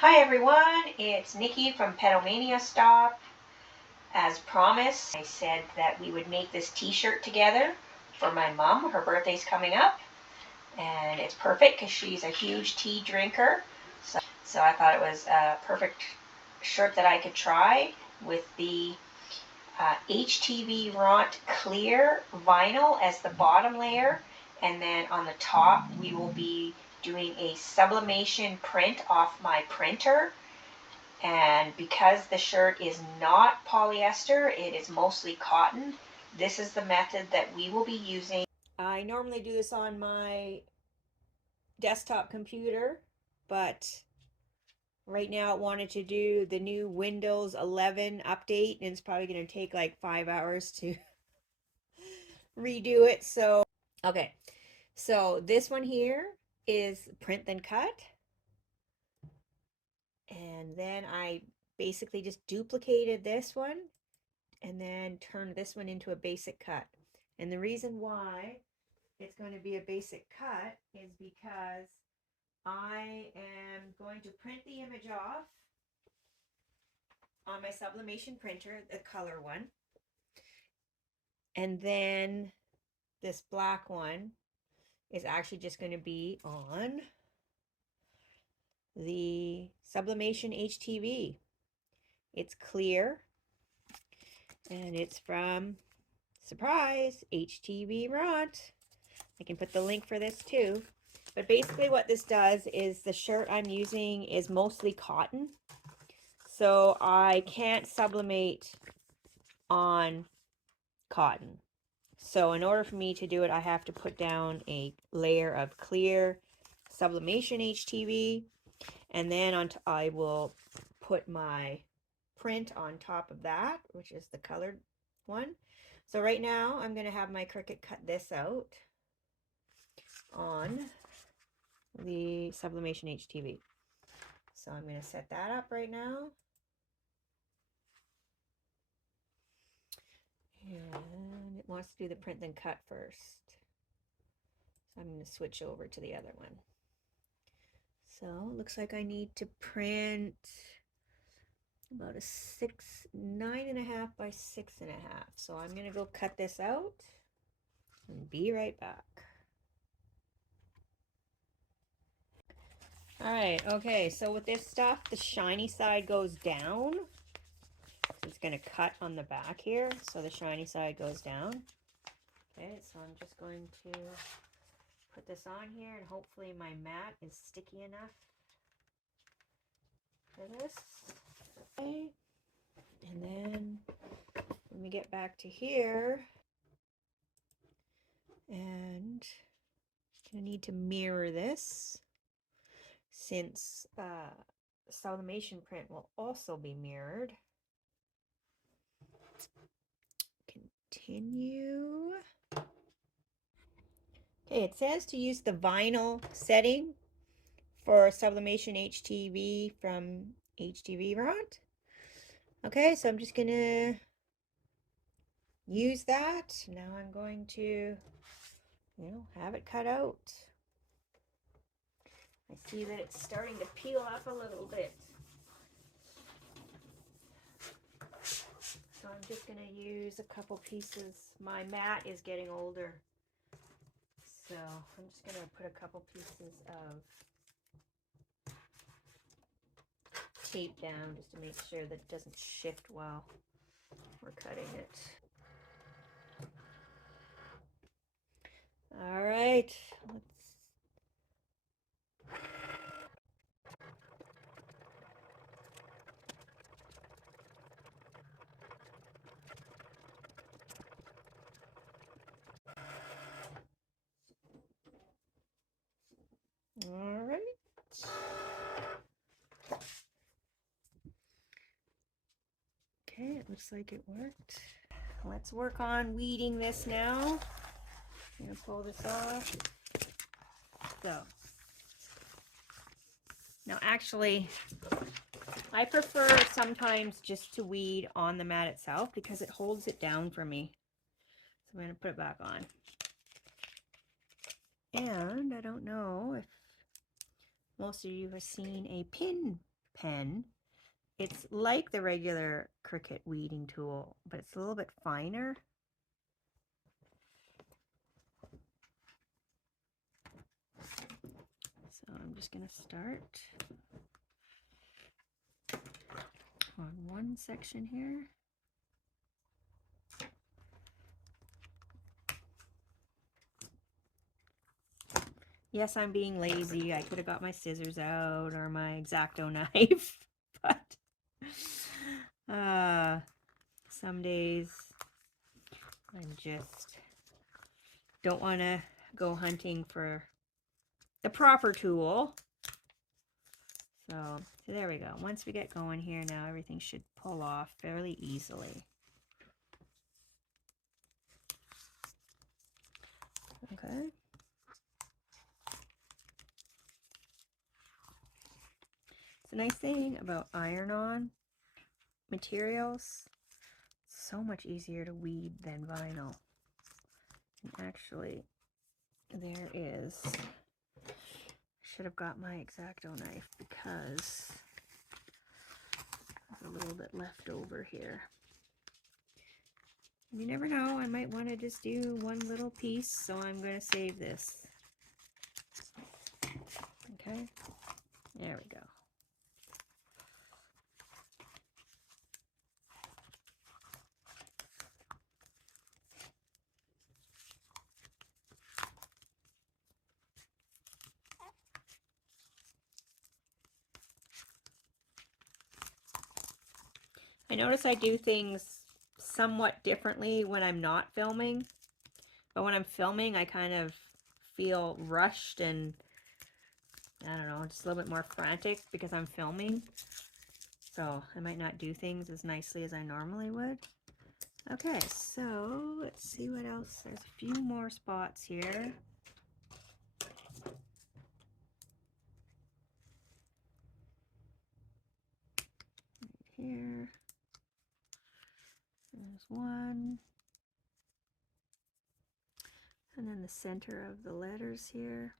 Hi everyone, it's Nikki from Pedomania Stop. As promised, I said that we would make this t-shirt together for my mom. Her birthday's coming up and it's perfect because she's a huge tea drinker. So I thought it was a perfect shirt that I could try with the HTVRONT clear vinyl as the bottom layer, and then on the top we will be doing a sublimation print off my printer. And because the shirt is not polyester, it is mostly cotton, this is the method that we will be using. I normally do this on my desktop computer, but right now I wanted to do the new Windows 11 update, and it's probably going to take like 5 hours to redo it. So, okay. So this one here is print then cut. And then I basically just duplicated this one and then turned this one into a basic cut. And the reason why it's going to be a basic cut is because I am going to print the image off on my Sublimation printer, the color one. And then this black one is actually just going to be on the Sublimation HTV. It's clear and it's from, surprise, HTVRONT. I can put the link for this too. But basically what this does is the shirt I'm using is mostly cotton. So I can't sublimate on cotton. So in order for me to do it, I have to put down a layer of clear Sublimation HTV. And then I will put my print on top of that, which is the colored one. So right now I'm going to have my Cricut cut this out on the Sublimation HTV. So I'm going to set that up right now. And it wants to do the print then cut first. So I'm going to switch over to the other one. So it looks like I need to print about a 9.5 by 6.5. So I'm going to go cut this out and be right back. All right, okay, so with this stuff, the shiny side goes down. It's going to cut on the back here, so the shiny side goes down. Okay, so I'm just going to put this on here, and hopefully my mat is sticky enough for this. Okay, and then when we get back to here, and I'm going to need to mirror this, since Sublimation print will also be mirrored. Continue. Okay, it says to use the vinyl setting for Sublimation HTV from HTVRONT. Okay, so I'm just gonna use that. Now I'm going to, have it cut out. I see that it's starting to peel up a little bit. So I'm just gonna use a couple pieces. My mat is getting older. So I'm just gonna put a couple pieces of tape down just to make sure that it doesn't shift while we're cutting it. All right, all right. Okay, it looks like it worked. Let's work on weeding this now. I'm gonna pull this off. So, now actually, I prefer sometimes just to weed on the mat itself because it holds it down for me. So I'm gonna put it back on. And I don't know if most of you have seen a pin pen. It's like the regular Cricut weeding tool, but it's a little bit finer. So I'm just going to start on one section here. Yes, I'm being lazy. I could have got my scissors out or my X-Acto knife, but some days I just don't want to go hunting for the proper tool. So there we go. Once we get going here now, everything should pull off fairly easily. Okay. It's a nice thing about iron-on materials. It's so much easier to weed than vinyl. And actually, there is... I should have got my X-Acto knife because there's a little bit left over here. You never know, I might want to just do one little piece, so I'm going to save this. Okay, there we go. I notice I do things somewhat differently when I'm not filming, but when I'm filming I kind of feel rushed and I don't know, just a little bit more frantic because I'm filming, so I might not do things as nicely as I normally would. Okay, so let's see what else. There's a few more spots here. Right here. There's one. And then the center of the letters here.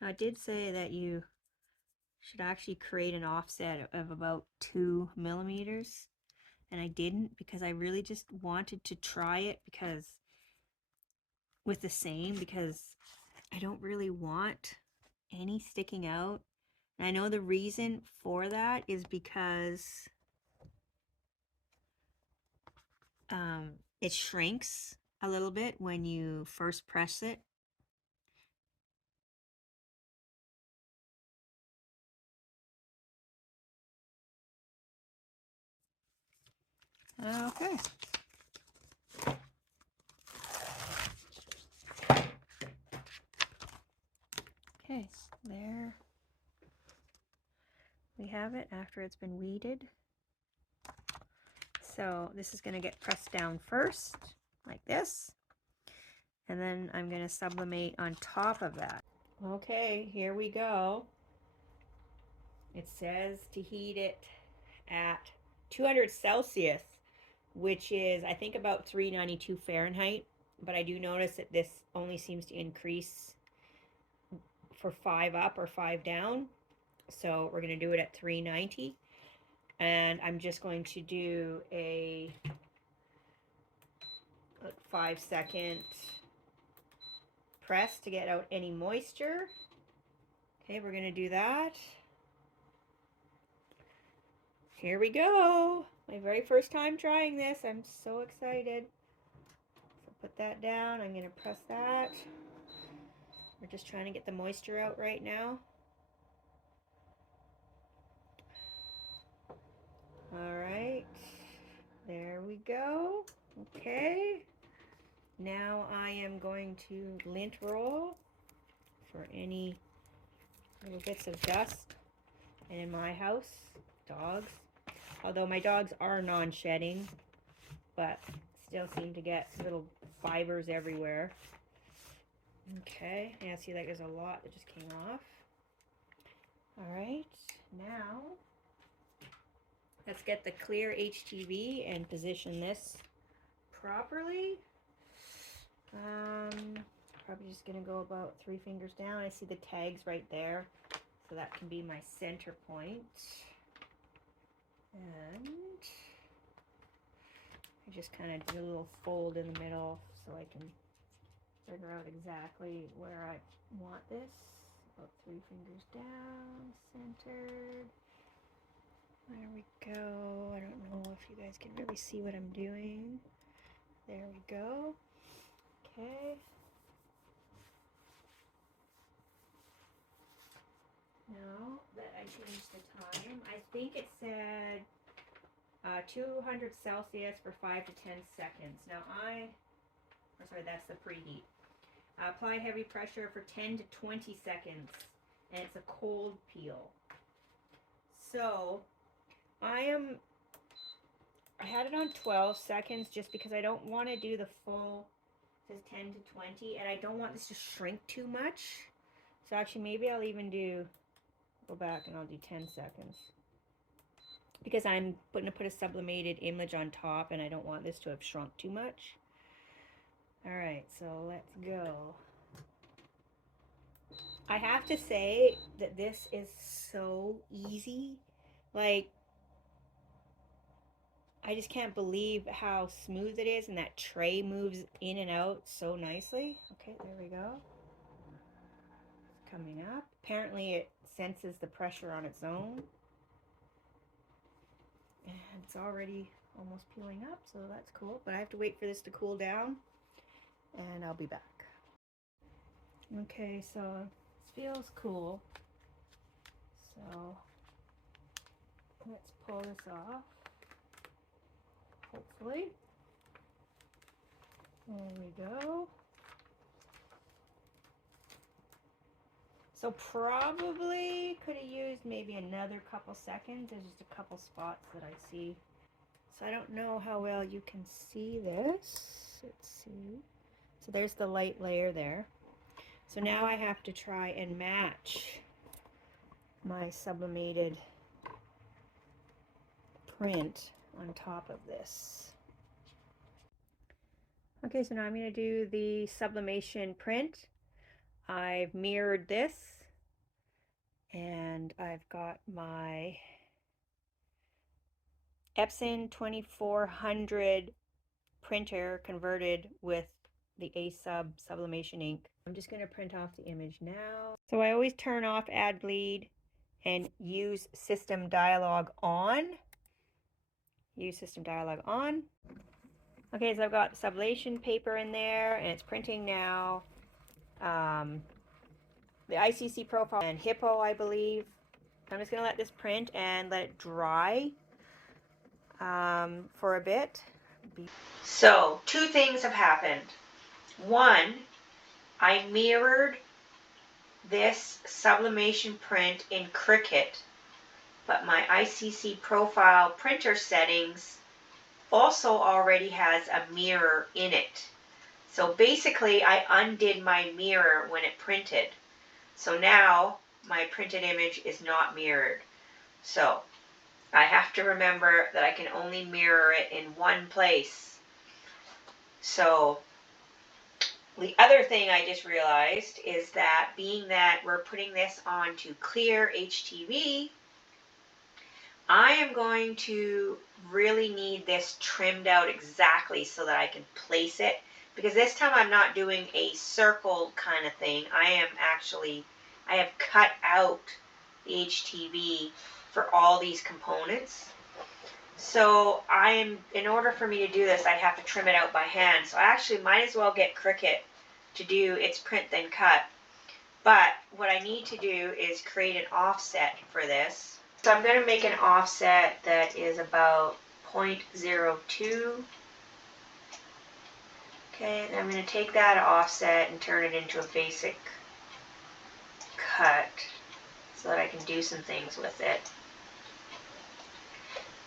Now, I did say that you should actually create an offset of about 2 millimeters. And I didn't because I really just wanted to try it because with the same, because I don't really want any sticking out. And I know the reason for that is because it shrinks a little bit when you first press it. Okay. Okay, there we have it after it's been weeded. So this is going to get pressed down first, like this. And then I'm going to sublimate on top of that. Okay, here we go. It says to heat it at 200 Celsius, which is, I think, about 392 Fahrenheit. But I do notice that this only seems to increase for 5 up or 5 down. So we're going to do it at 390. And I'm just going to do a 5-second press to get out any moisture. Okay, we're going to do that. Here we go. My very first time trying this. I'm so excited. So put that down. I'm going to press that. We're just trying to get the moisture out right now. All right. There we go. Okay. Now I am going to lint roll for any little bits of dust. And in my house, dogs. Although my dogs are non-shedding, but still seem to get little fibers everywhere. Okay, yeah, see, like there's a lot that just came off. All right, now let's get the Clear HTV and position this properly. Probably just gonna go about 3 fingers down. I see the tags right there, So that can be my center point. And I just kind of do a little fold in the middle so I can figure out exactly where I want this. About 3 fingers down, centered. There we go. I don't know if you guys can really see what I'm doing. There we go. Okay. Now that I changed the time, I think it said 200 Celsius for 5 to 10 seconds. Now that's the preheat. Apply heavy pressure for 10 to 20 seconds, and it's a cold peel. So I had it on 12 seconds just because I don't want to do the full, it says 10 to 20, and I don't want this to shrink too much. So actually maybe I'll even go back and I'll do 10 seconds. Because I'm going to put a sublimated image on top and I don't want this to have shrunk too much. Alright, so let's go. I have to say that this is so easy. Like, I just can't believe how smooth it is, and that tray moves in and out so nicely. Okay, there we go. It's coming up. Apparently it senses the pressure on its own. And it's already almost peeling up, so that's cool. But I have to wait for this to cool down, and I'll be back. Okay, so this feels cool. So let's pull this off. Hopefully. There we go. So probably could have used maybe another couple seconds. There's just a couple spots that I see. So I don't know how well you can see this. Let's see. So there's the light layer there. So now I have to try and match my sublimated print on top of this. Okay, so now I'm going to do the sublimation print. I've mirrored this, and I've got my Epson 2400 printer converted with the sublimation ink. I'm just going to print off the image now. So I always turn off add bleed and use system dialog on. Use system dialog on. Okay, so I've got sublation paper in there, and it's printing now. The ICC profile and Hippo, I believe. I'm just going to let this print and let it dry for a bit. So, 2 things have happened. 1, I mirrored this sublimation print in Cricut, but my ICC profile printer settings also already has a mirror in it. So basically I undid my mirror when it printed. So now my printed image is not mirrored. So I have to remember that I can only mirror it in one place. So the other thing I just realized is that being that we're putting this onto Clear HTV, I am going to really need this trimmed out exactly so that I can place it, because this time I'm not doing a circle kind of thing. I have cut out the HTV for all these components. So in order for me to do this, I'd have to trim it out by hand. So I actually might as well get Cricut to do its print then cut. But what I need to do is create an offset for this. So I'm going to make an offset that is about 0.02. Okay, and I'm going to take that offset and turn it into a basic cut so that I can do some things with it.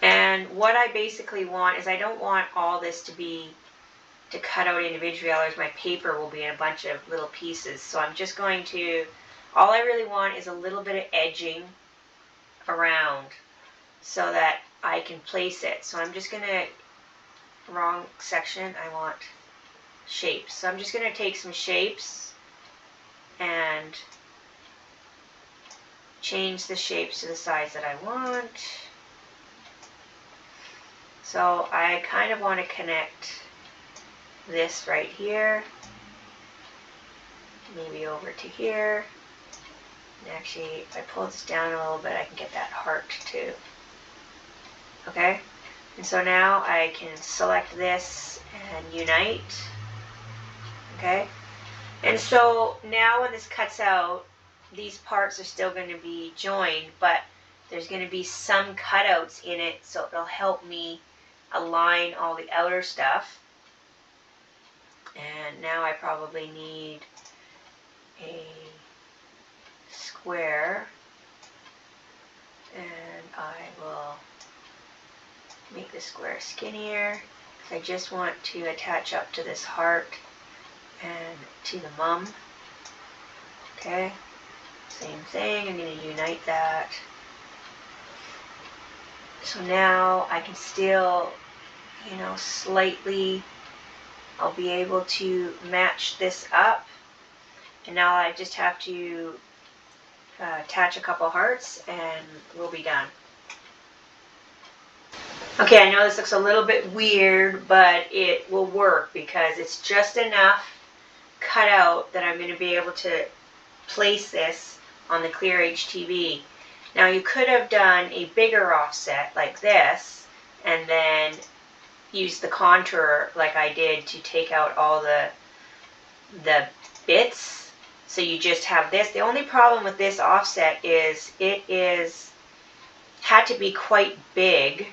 And what I basically want is I don't want all this to cut out individually, otherwise my paper will be in a bunch of little pieces. So I'm just going to, all I really want is a little bit of edging around so that I can place it. So I'm just going to, wrong section, I want shapes. So I'm just going to take some shapes and change the shapes to the size that I want. So I kind of want to connect this right here, maybe over to here. And actually, if I pull this down a little bit, I can get that heart too. Okay? And so now I can select this and unite. Okay? And so now when this cuts out, these parts are still going to be joined, but there's going to be some cutouts in it, so it'll help me align all the outer stuff. And now I probably need a square, and I will make the square skinnier. I just want to attach up to this heart and to the mum. Okay, same thing, I'm going to unite that. So now I can still, slightly, I'll be able to match this up. And now I just have to attach a couple hearts and we'll be done. Okay, I know this looks a little bit weird, but it will work because it's just enough cut out that I'm going to be able to place this on the Clear HTV. Now you could have done a bigger offset like this and then use the contour like I did to take out all the bits. So you just have this. The only problem with this offset is it had to be quite big.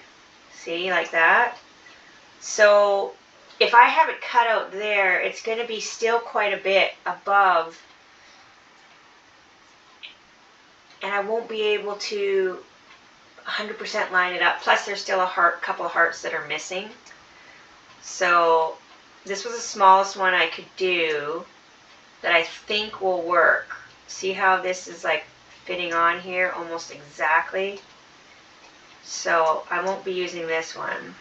See, like that. So if I have it cut out there, it's going to be still quite a bit above, and I won't be able to 100% line it up. Plus there's still a couple of hearts that are missing. So this was the smallest one I could do that I think will work. See how this is like fitting on here almost exactly? So I won't be using this one.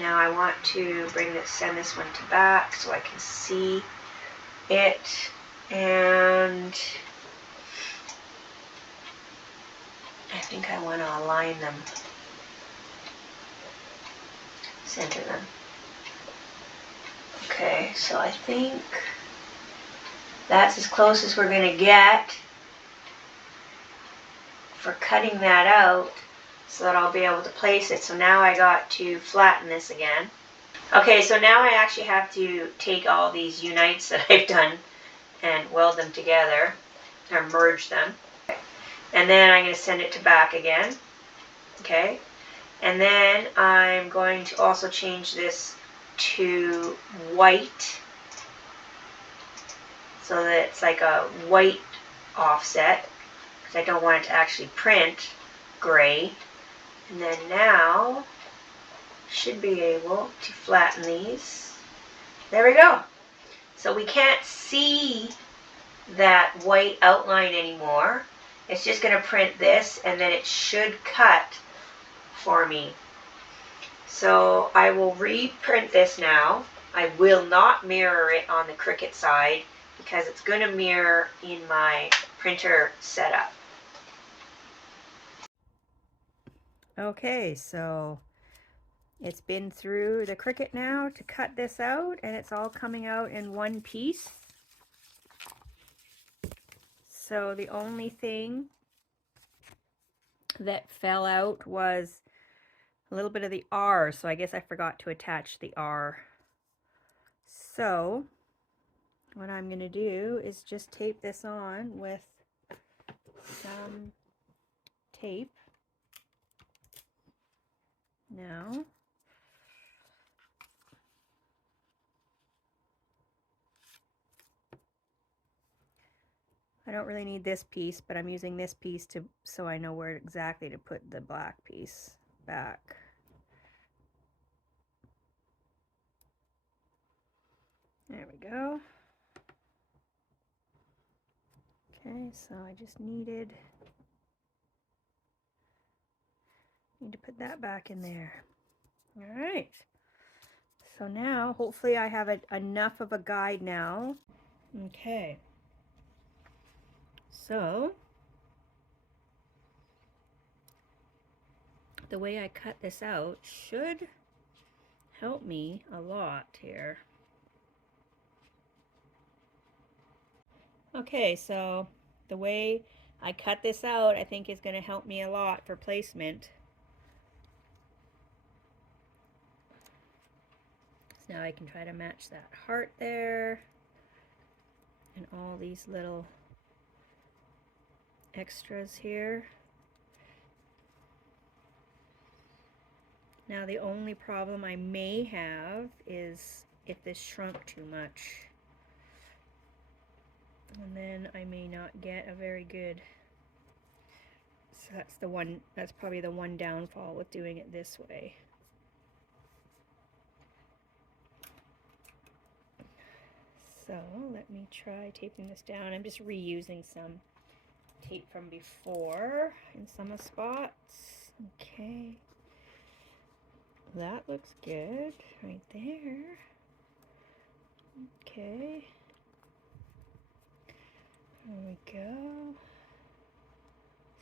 Now I want to send this one to back so I can see it, and I think I want to align them, center them. Okay, so I think that's as close as we're going to get for cutting that out so that I'll be able to place it. So now I got to flatten this again. Okay, so now I actually have to take all these unites that I've done and weld them together or merge them. And then I'm going to send it to back again. Okay, and then I'm going to also change this to white so that it's like a white offset, because I don't want it to actually print gray. And then now should be able to flatten these. There we go. So we can't see that white outline anymore. It's just going to print this, and then it should cut for me. So I will reprint this now. I will not mirror it on the Cricut side because it's going to mirror in my printer setup. Okay, so it's been through the Cricut now to cut this out, and it's all coming out in one piece. So the only thing that fell out was a little bit of the R, so I guess I forgot to attach the R. So what I'm going to do is just tape this on with some tape. Now I don't really need this piece, but I'm using this piece so I know where exactly to put the black piece back. There we go. Okay, so I just need to put that back in there. All right. So now, hopefully I have enough of a guide now. Okay. So the way I cut this out should help me a lot here. Okay, so the way I cut this out I think is going to help me a lot for placement. So now I can try to match that heart there and all these little extras here. Now the only problem I may have is if this shrunk too much. And then I may not get a very good, so that's probably the one downfall with doing it this way. So let me try taping this down. I'm just reusing some tape from before in some spots. Okay, that looks good right there. Okay, there we go.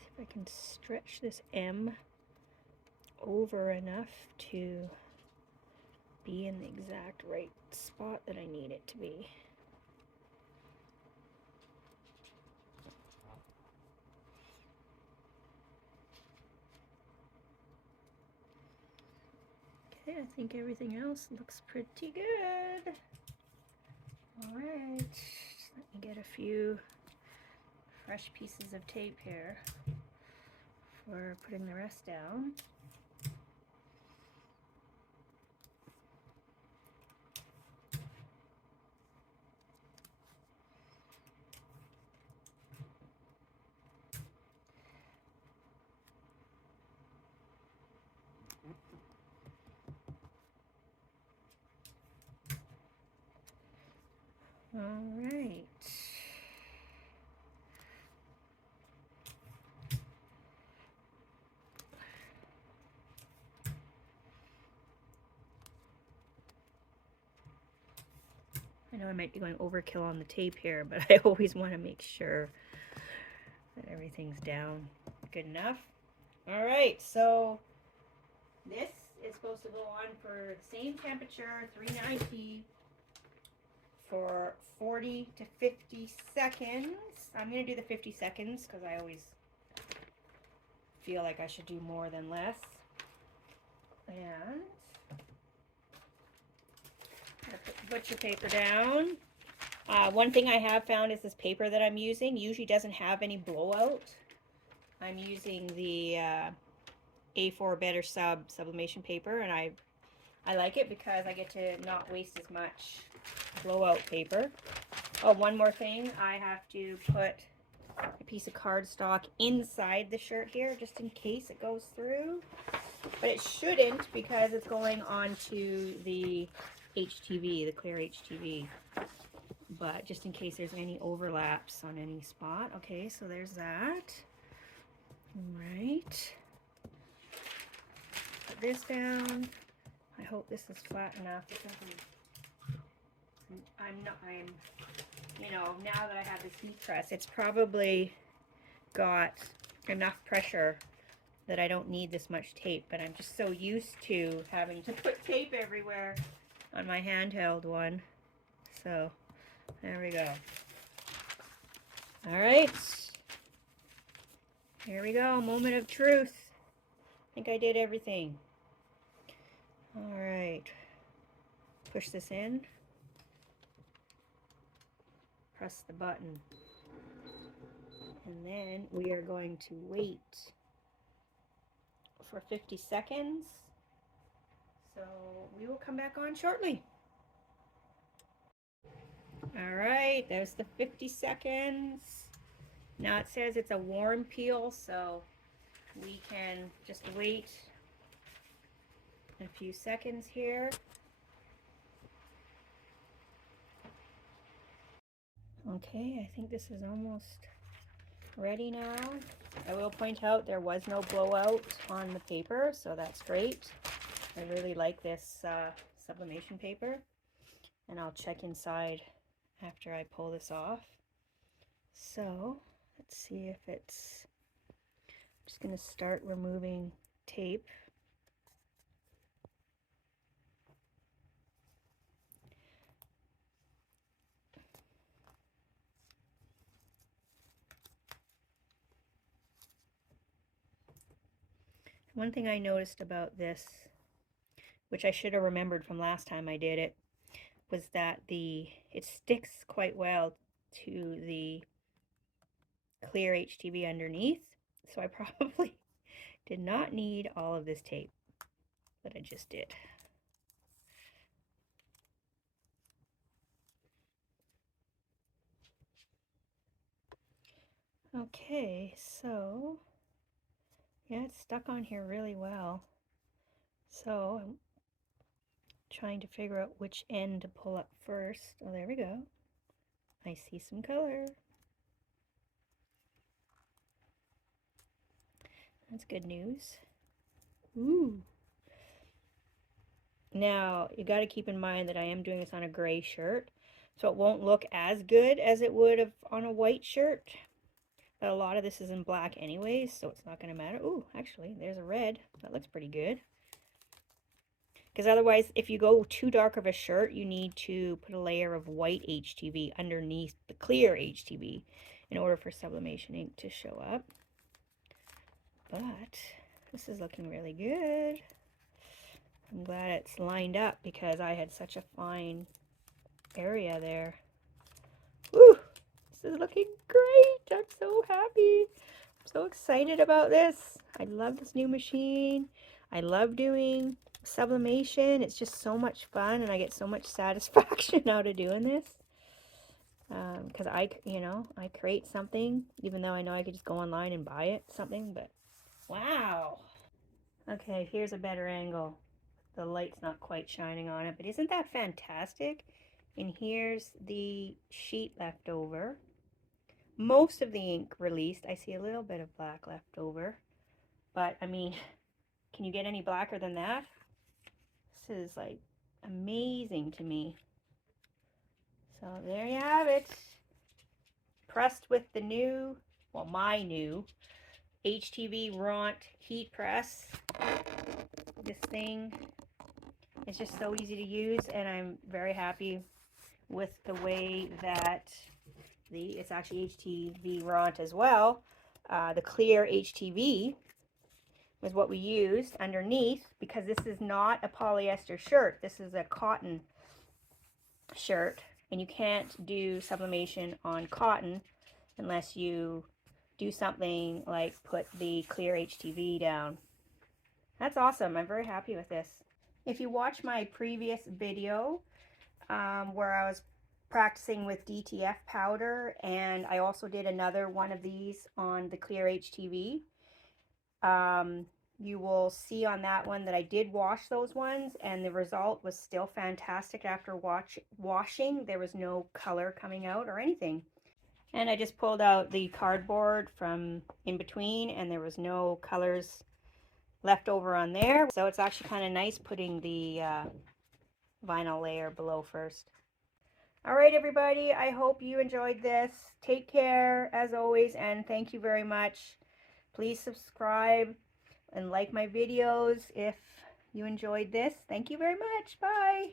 See if I can stretch this M over enough to be in the exact right spot that I need it to be. Okay, I think everything else looks pretty good. Alright, let me get a few fresh pieces of tape here for putting the rest down. Alright. I know I might be going overkill on the tape here, but I always want to make sure that everything's down good enough. Alright, so this is supposed to go on for the same temperature, 390, for 40 to 50 seconds. I'm going to do the 50 seconds because I always feel like I should do more than less. And I'm going to put the butcher paper down. One thing I have found is this paper that I'm using usually doesn't have any blowout. I'm using the A4 Better Sublimation paper, and I like it because I get to not waste as much blowout paper. Oh, one more thing, I have to put a piece of cardstock inside the shirt here just in case it goes through, but it shouldn't because it's going onto the HTV, the Clear HTV, but just in case there's any overlaps on any spot. Okay, so there's that. All right, put this down. I hope this is flat enough. It doesn't, you know, now that I have this heat press, it's probably got enough pressure that I don't need this much tape, but I'm just so used to having to put tape everywhere on my handheld one. So there we go. All right, here we go, moment of truth. I think I did everything. All right, push this in, press the button, and then we are going to wait for 50 seconds. So we will come back on shortly. All right, there's the 50 seconds. Now it says it's a warm peel, so we can just wait a few seconds here. Okay, I think this is almost ready now. I will point out there was no blowout on the paper, so that's great. I really like this sublimation paper, and I'll check inside after I pull this off. So let's see if it's, I'm just going to start removing tape. One thing I noticed about this, which I should have remembered from last time I did it, was that it sticks quite well to the clear HTV underneath. So I probably did not need all of this tape, but I just did. Okay, so yeah, it's stuck on here really well. So I'm trying to figure out which end to pull up first. Oh, there we go. I see some color. That's good news. Ooh. Now, you got to keep in mind that I am doing this on a gray shirt, so it won't look as good as it would have on a white shirt. But a lot of this is in black anyways, so it's not going to matter. Ooh, actually, there's a red. That looks pretty good. Because otherwise, if you go too dark of a shirt, you need to put a layer of white HTV underneath the clear HTV in order for sublimation ink to show up. But this is looking really good. I'm glad it's lined up because I had such a fine area there. Woo! This is looking great. I'm so happy. I'm so excited about this. I love this new machine. I love doing sublimation. It's just so much fun and I get so much satisfaction out of doing this. Because I create something, even though I know I could just go online and buy it, something, but wow. Okay, here's a better angle. The light's not quite shining on it, but isn't that fantastic? And here's the sheet left over. Most of the ink released. I see a little bit of black left over, but I mean, can you get any blacker than that? This is like amazing to me. So there you have it. Pressed with the new, well, my new HTVRONT heat press. This thing is just so easy to use, and I'm very happy with the way that it's actually HTVRONT as well. The clear HTV was what we used underneath, because this is not a polyester shirt. This is a cotton shirt, and you can't do sublimation on cotton unless you do something like put the clear HTV down. That's awesome. I'm very happy with this. If you watch my previous video where I was practicing with DTF powder, and I also did another one of these on the clear HTV, you will see on that one that I did wash those ones, and the result was still fantastic after washing. There was no color coming out or anything. And I just pulled out the cardboard from in between, and there was no colors left over on there. So it's actually kind of nice putting the vinyl layer below first. All right, everybody, I hope you enjoyed this. Take care, as always, and thank you very much. Please subscribe and like my videos if you enjoyed this. Thank you very much. Bye.